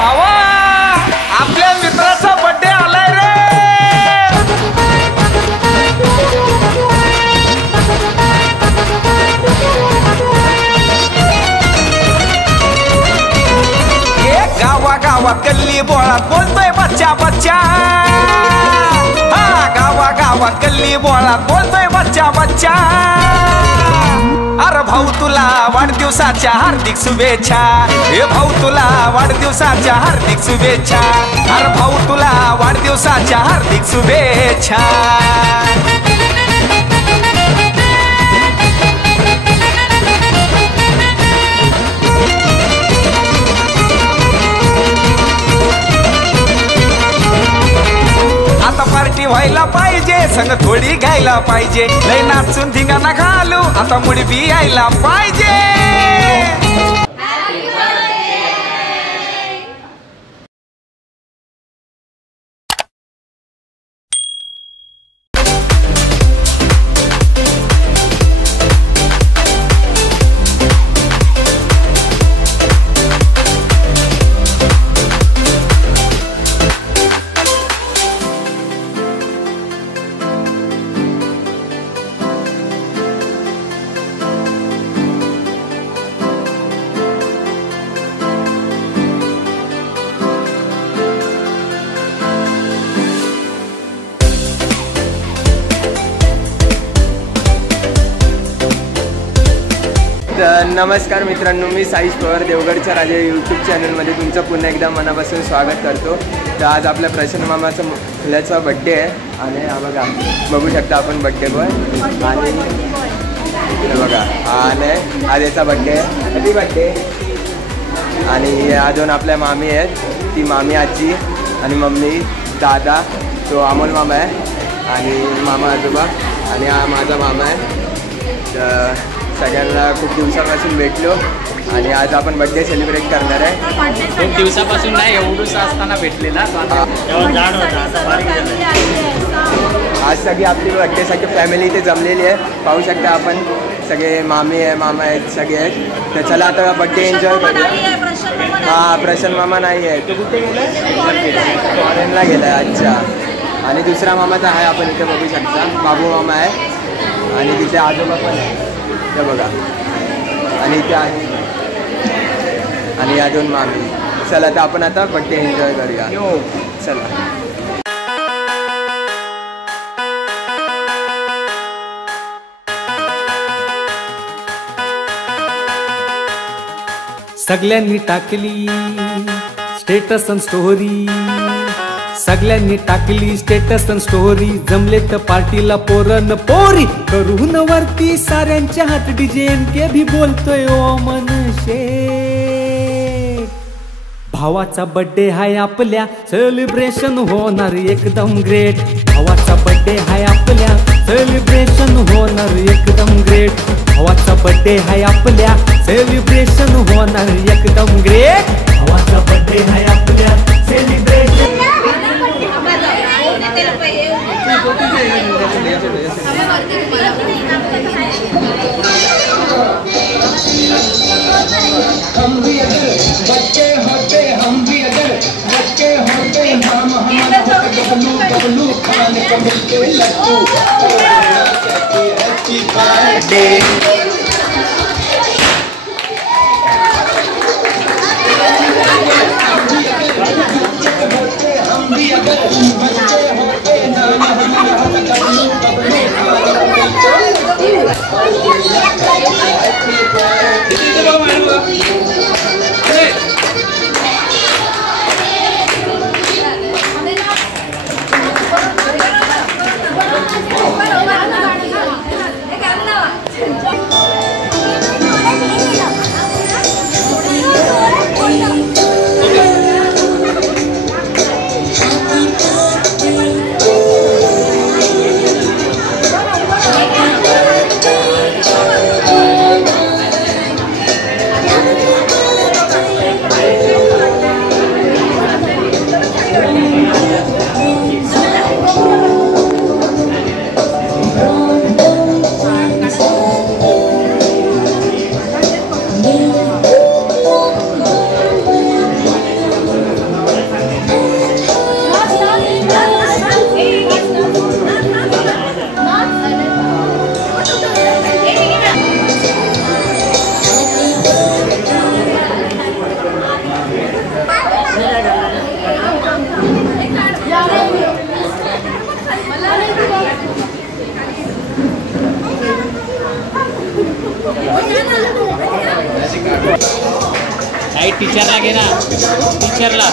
भावा आपल्या मित्राचा बर्थडे आलाय रे। गावा गावात गल्ली बोळात बोलतोय बच्चा बच्चा। हा गावा गावात गल्ली बोळात बोलतोय बच्चा बच्चा। अरे भाऊ तुला वाढदिवसाच्या हार्दिक शुभेच्छा। हे भाऊ तुला वाढदिवसाच्या हार्दिक शुभेच्छा। अरे भाऊ तुला वाढदिवसाच्या हार्दिक शुभेच्छा। आता पार्टी व्हायला पाहिजे, संग थोडी घ्यायला पाहिजे। लय नाचून धिंगाणा घालू, आता मुडी बी यायला पाहिजे। नमस्कार मित्रांनो, मी साईश पवार देवगडच्या राजा यूट्यूब चॅनलमध्ये तुमचं पुन्हा एकदा मनापासून स्वागत करतो। तर आज आपल्या प्रशांत मामाचा मुलाचा बड्डे आहे आणि हा बघा बघू शकता आपण बड्डे बॉय। आणि बघा आणि आज याचा बड्डे आहे, हॅपी बड्डे। आणि अजून आपल्या मामी आहेत, ती मामी आजी आणि मम्मी दादा, तो अमोल मामा आहे आणि मामा आजोबा आणि हा माझा मामा आहे। तर सगळ्यांना खूप दिवसापासून भेटलो आणि आज आपण बर्थडे सेलिब्रेट करणार आहे। खूप दिवसापासून नाही, एवढंच असताना भेटलेला आज सगळी आपली बर्थडेसाठी फॅमिली इथे जमलेली आहे, पाहू शकता आपण। सगळे मामी आहे, मामा आहेत, सगळे आहेत। तर चला आता बर्थडे एन्जॉय करूया। हां प्रशांत मामा नाही आहे, तो कुठे गेला? फॉरेनला गेला आहे। अच्छा, आणि दुसरा मामाचा आहे, आपण इथे बघू शकता, बाबू मामा आहे आणि तिथे आजोबा पण आहे, ते बघा। आणि इथे आहे आणि अजून मामी। चला तर आपण आता बर्थडे एन्जॉय करूया, चला। सगळ्यांनी टाकली स्टेटस अन स्टोरी, सगळ्यांनी टाकली स्टेटस अन स्टोरी। जमले तर पार्टीला पोरन पोरी, करून वरती साऱ्यांच्या हात डिजेन के भी बोलतोय ओ मनशे। भावाचा बर्थडे हाय आपल्या, सेलिब्रेशन होणार एकदम ग्रेट। भावाचा बर्थडे हाय आपल्या, सेलिब्रेशन होणार एकदम ग्रेट। भावाचा बर्थडे हाय आपल्या, सेलिब्रेशन होणार एकदम ग्रेट। भावाचा बर्थडे हाय आपल्या, सेलिब्रेशन। हम भी अगर बच्चे होते, हम भी अगर बच्चे होते, हम बबलू बबलू खान को मिलके लड्डू। Happy birthday. हम भी अगर बच्चे होते, टीचरला घे ना टीचरला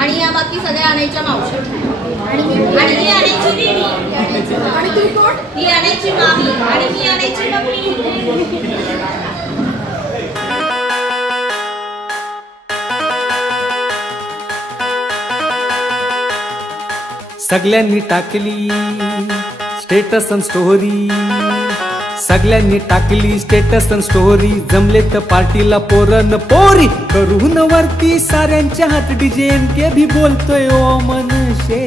आणि या बाकी सगळ्या आणायच्या मावशी आणि ही आणायची दीदी आणि तू कोण? ही आणायची मामी आणि मी आणायची मम्मी. सगळ्यांनी टाकली स्टेटस अन स्टोरी, सगळ्यांनी टाकली स्टेटस अन स्टोरी, जमले तर पार्टीला पोरन पोरी, करून वरती साऱ्यांच्या हात डिजेन के भी बोलतोय ओ मनशे.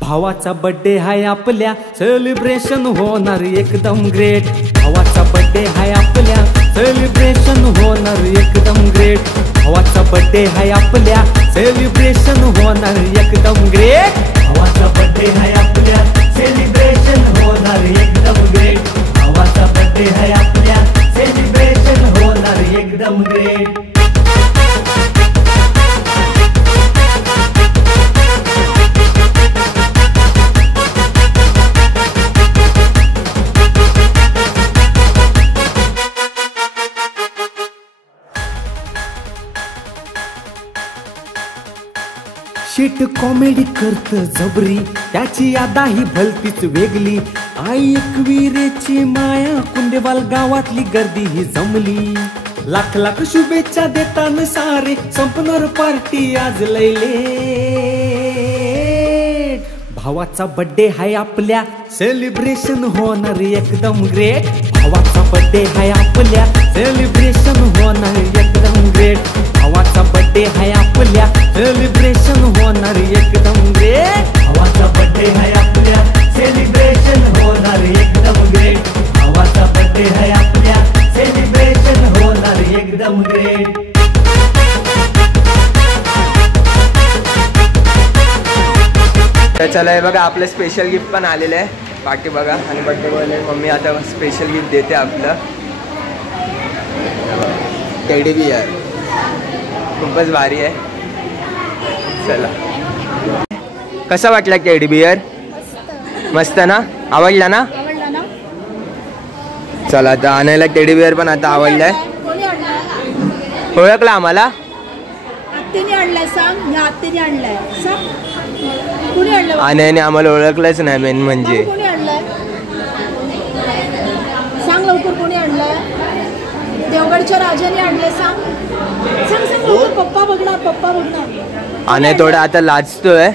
भावाचा बर्थडे हाय आपल्या, सेलिब्रेशन होणार एकदम ग्रेट. भावाचा बर्थडे हाय आपल्या, सेलिब्रेशन होणार एकदम ग्रेट. भावाचा बर्थडे हाय आपल्या, सेलिब्रेशन होणार एकदम ग्रेट. भावाचा बर्थडे हाय आपल्या, सेलिब्रेशन होणार एकदम ग्रेट. भावाचा बर्थडे हाय आपल्या, सेलिब्रेशन होणार एकदम ग्रेट. शेट कॉमेडी करत जबरी, त्याची यादाही भलतीच वेगळी. आई एकवीरेची माया, कुंडेवाल गावातली गर्दी ही जमली. लाख लाख शुभेच्छा देताना सारे, संपणार पार्टी आज लैले. भावाचा बर्थडे हाय आपल्या, सेलिब्रेशन होणार एकदम ग्रेट. भावाचा बर्थडे हाय आपल्या, सेलिब्रेशन होणार एकदम ग्रेट. भावाचा बर्थडे हाय आपल्या, सेलिब्रेशन होणार एकदम ग्रेट. भावाचा बर्थडे हाय आपल्या, सेलिब्रेशन होणार एकदम ग्रेट. भावाचा बर्थडे हाय आपल्या, सेलिब्रेशन होणार एकदम ग्रेट. तर चला हे बघा आपलं स्पेशल गिफ्ट पण आलेलं आहे. बाकी बघा आणि बर्थडे बॉयला मम्मी आता स्पेशल गिफ्ट देते आपलं. टेडी बियर खूपच भारी आहे. चला कसा वाटला टेडी बियर? मस्त ना? आवडला ना? चला आता आणायला टेडी बियर पण आता आवडलाय. ओळखला आम्हाला? आत्तेने आणलाय सांग. या आत्तेने आणलाय सांग. कोणी आणलं? आणि आम्हाला ओळखलंच नाही मेन म्हणजे. कोणी आणलाय सांग लवकर. कोणी आणलाय? देवगडच्या राजाने आणलंय सांग. सांग सांग लवकर, पप्पा बघणार, पप्पा बघणार. आणि थोडा आता लाजतोय.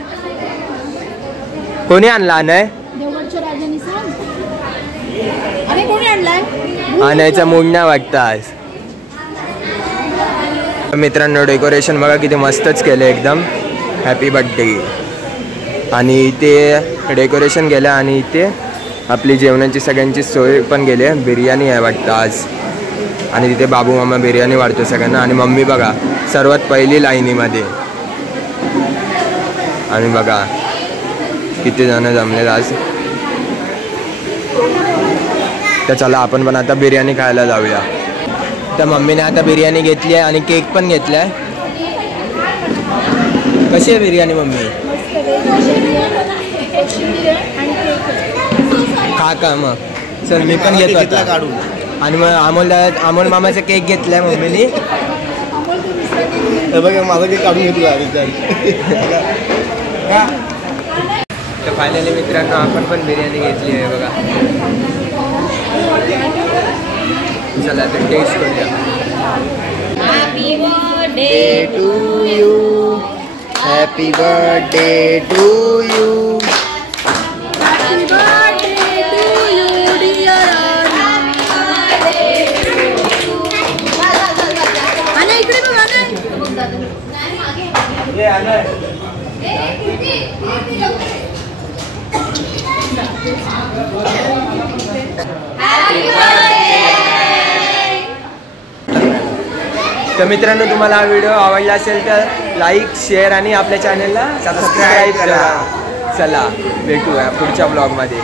कोणी आणला अनय? देवगडच्या राजाने सांग. आणि कोणी आणलाय? आणायचा मूड नाही वाटतं आज. मित्रांनो डेकोरेशन बघा किती मस्तच केलं एकदम. Happy birthday. आणि इथे डेकोरेशन केलं आणि इथे आपली जेवणाची सगळ्यांची सोय पण केली आहे. बिर्याणी आहे वाटतं आज. आणि तिथे बाबू मामा बिर्याणी वाढतो सगळ्यांना. आणि मम्मी बघा सर्वात पहिली लाईनीमध्ये. आणि बघा किती जण जमलेत आज. तर चला आपण पण आता बिर्याणी खायला जाऊया. तर मम्मीने आता बिर्याणी घेतली आहे आणि केक पण घेतला आहे. कशी आहे बिर्याणी मम्मी? खा का मग. चल मी पण घेतो आता काढून. आणि मग अमोल मामाचा केक घेतलाय मम्मीने. बघा माझा केक काढून घेतला. तर फायनली मित्रांनो आपण पण बिर्याणी घेतली आहे बघा. चला तर टेस्ट करूया. Happy birthday to you. Happy birthday to you. Happy birthday to you dear. आणि इकडे बघ आणि तर मित्रांनो तुम्हाला हा व्हिडिओ आवडला असेल तर लाईक शेअर आणि आपल्या चॅनलला सबस्क्राईब करा. चला भेटूया पुढच्या ब्लॉगमध्ये.